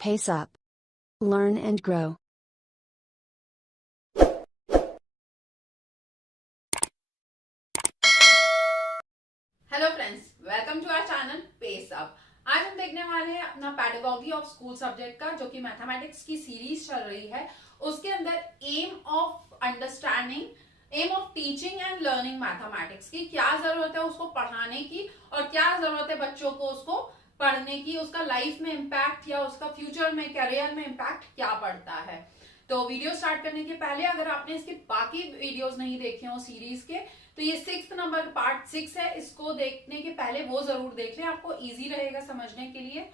Pace up. Learn and grow. Hello friends, welcome to our channel pace up. आज हम देखने वाले हैं अपना पेडागॉजी ऑफ स्कूल सब्जेक्ट का, जो कि मैथमेटिक्स की सीरीज चल रही है। उसके अंदर aim of understanding, aim of teaching and learning mathematics की क्या जरूरत है उसको पढ़ाने की, और क्या जरूरत है बच्चों को उसको पढ़ने की, उसका लाइफ में इम्पैक्ट या उसका फ्यूचर में करियर में इम्पैक्ट क्या पड़ता है। तो वीडियो स्टार्ट करने के पहले अगर आपने इसके बाकी वीडियोस नहीं देखे हो सीरीज के, तो ये 6th नंबर पार्ट 6 है। इसको देखने के पहले वो जरूर देख लें, आपको इजी रहेगा समझने के लिए।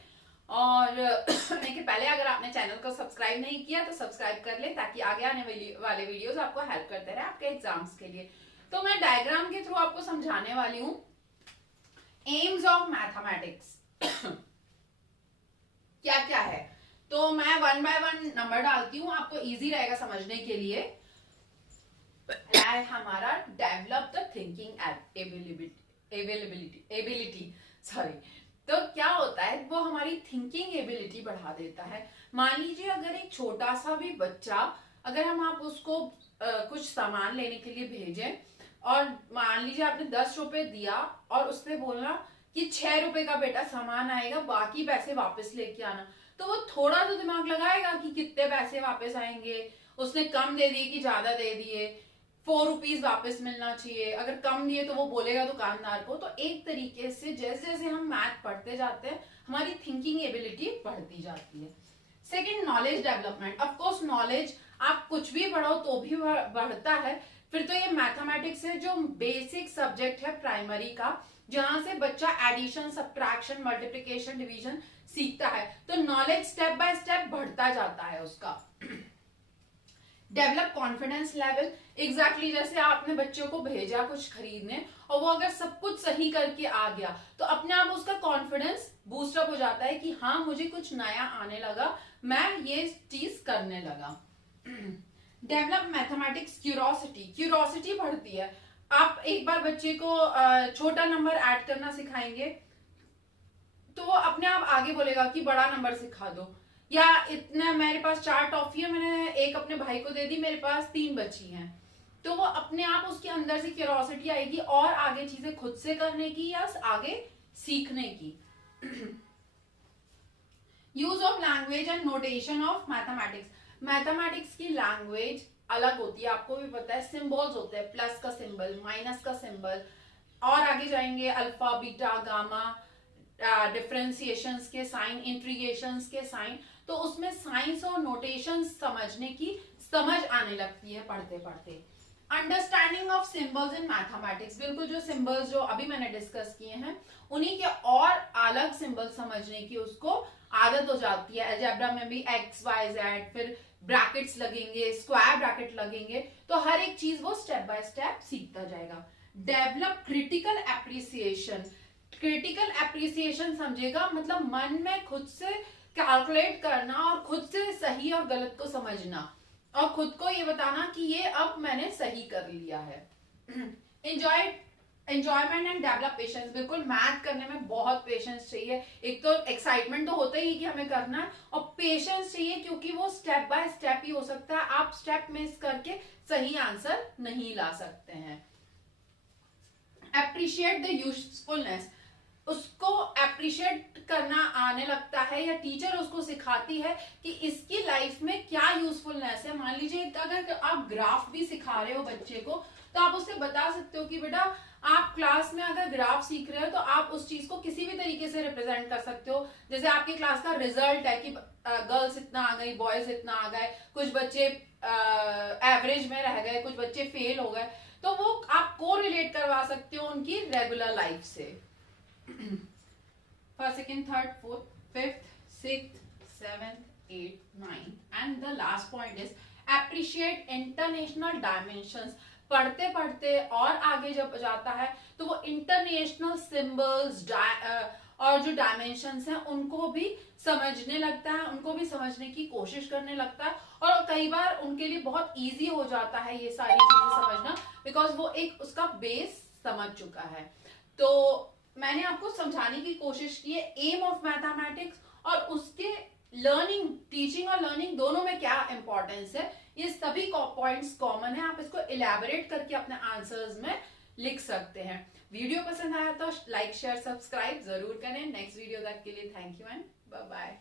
और देखने के पहले अगर आपने चैनल को सब्सक्राइब नहीं किया तो सब्सक्राइब कर ले, ताकि आगे आने वाले वीडियोस आपको हेल्प करते रहे आपके एग्जाम्स के लिए। तो मैं डायग्राम के थ्रू आपको समझाने वाली हूँ एम्स ऑफ मैथमेटिक्स क्या क्या है। तो मैं 1 बाय 1 नंबर डालती हूँ, आपको इजी रहेगा समझने के लिए। हमारा develop the thinking ability sorry. तो क्या होता है, वो हमारी थिंकिंग एबिलिटी बढ़ा देता है। मान लीजिए अगर एक छोटा सा भी बच्चा, अगर हम आप उसको कुछ सामान लेने के लिए भेजें, और मान लीजिए आपने 10 रुपए दिया और उसने बोला कि 6 रुपए का बेटा सामान आएगा, बाकी पैसे वापस लेके आना, तो वो थोड़ा तो दिमाग लगाएगा कि कितने पैसे वापस आएंगे, उसने कम दे दिए कि ज्यादा दे दिए, 4 रुपीज वापस मिलना चाहिए। अगर कम दिए तो वो बोलेगा दुकानदार को। तो एक तरीके से जैसे जैसे हम मैथ पढ़ते जाते हैं, हमारी थिंकिंग एबिलिटी बढ़ती जाती है। Second, knowledge development. Of course knowledge आप कुछ भी पढ़ो तो भी बढ़ता है। फिर तो ये मैथमेटिक्स है जो बेसिक सब्जेक्ट है प्राइमरी का, जहां से बच्चा एडिशन, सब्ट्रैक्शन, मल्टीप्लिकेशन, डिवीजन सीखता है। तो नॉलेज स्टेप बाय स्टेप बढ़ता जाता है उसका। Develop confidence level. एग्जैक्टली जैसे आपने बच्चों को भेजा कुछ खरीदने, और वो अगर सब कुछ सही करके आ गया, तो अपने आप उसका कॉन्फिडेंस बूस्ट अप हो जाता है कि हाँ, मुझे कुछ नया आने लगा, मैं ये चीज करने लगा। Develop mathematics curiosity. क्यूरोसिटी बढ़ती है। आप एक बार बच्चे को छोटा नंबर ऐड करना सिखाएंगे, तो वो अपने आप आगे बोलेगा कि बड़ा नंबर सिखा दो। या इतना, मेरे पास 4 टॉफी है, मैंने एक अपने भाई को दे दी, मेरे पास 3 बची हैं। तो वो अपने आप उसके अंदर से क्यूरोसिटी आएगी और आगे चीजें खुद से करने की या आगे सीखने की। Use of language and notation of mathematics. Mathematics की लैंग्वेज अलग होती है, आपको भी पता है। सिंबल्स होते हैं, प्लस का सिंबल, माइनस का सिंबल, और आगे जाएंगे अल्फा, बीटा, गामा, डिफरेंशिएशंस के साइन, इंटीग्रेशंस के साइन। तो उसमें साइंस और नोटेशन समझने की समझ आने लगती है पढ़ते पढ़ते। Understanding of symbols in mathematics. बिल्कुल जो सिंबल्स जो अभी मैंने डिस्कस किए हैं, उन्हीं के और अलग सिंबल समझने की उसको आदत हो जाती है। अलजेब्रा में भी एक्स वाई जेड, फिर ब्रैकेट्स लगेंगे, स्क्वायर ब्रैकेट लगेंगे, तो हर एक चीज वो स्टेप बाय स्टेप सीखता जाएगा। Develop critical appreciation. Critical appreciation समझेगा, मतलब मन में खुद से कैलकुलेट करना और खुद से सही और गलत को समझना, और खुद को ये बताना कि ये अब मैंने सही कर लिया है। Enjoyment and develop patience. बिल्कुल मैथ करने में बहुत पेशेंस चाहिए। एक तो एक्साइटमेंट तो होता ही कि हमें करना है, और पेशेंस चाहिए, क्योंकि वो स्टेप बाय स्टेप ही हो सकता है। आप स्टेप मिस करके सही आंसर नहीं ला सकते हैं। Appreciate the usefulness. उसको एप्रिशिएट करना आने लगता है, या टीचर उसको सिखाती है कि इसकी लाइफ में क्या यूजफुलनेस है। मान लीजिए अगर आप ग्राफ भी सिखा रहे हो बच्चे को, तो आप उससे बता सकते हो कि बेटा, आप क्लास में अगर ग्राफ सीख रहे हो तो आप उस चीज को किसी भी तरीके से रिप्रेजेंट कर सकते हो। जैसे आपकी क्लास का रिजल्ट है कि गर्ल्स इतना आ गई, बॉयज इतना आ गए, कुछ बच्चे एवरेज में रह गए, कुछ बच्चे फेल हो गए, तो वो आप को रिलेट करवा सकते हो उनकी रेगुलर लाइफ से। First, second, third, fourth, fifth, sixth, seventh, eighth, ninth, and the last point is appreciate international dimensions. पढ़ते पढ़ते और आगे जब जाता है तो वो इंटरनेशनल सिंबल्स और जो डायमेंशंस हैं उनको भी समझने लगता है, उनको भी समझने की कोशिश करने लगता है, और कई बार उनके लिए बहुत इजी हो जाता है ये सारी चीजें समझना, बिकॉज वो एक उसका बेस समझ चुका है। तो मैंने आपको समझाने की कोशिश की है एम ऑफ मैथमेटिक्स, और उसके लर्निंग, टीचिंग और लर्निंग दोनों में क्या इंपॉर्टेंस है, ये सभी पॉइंट्स कॉमन है। आप इसको इलेबोरेट करके अपने आंसर्स में लिख सकते हैं। वीडियो पसंद आया तो लाइक शेयर सब्सक्राइब जरूर करें। नेक्स्ट वीडियो तक के लिए thank you and bye bye.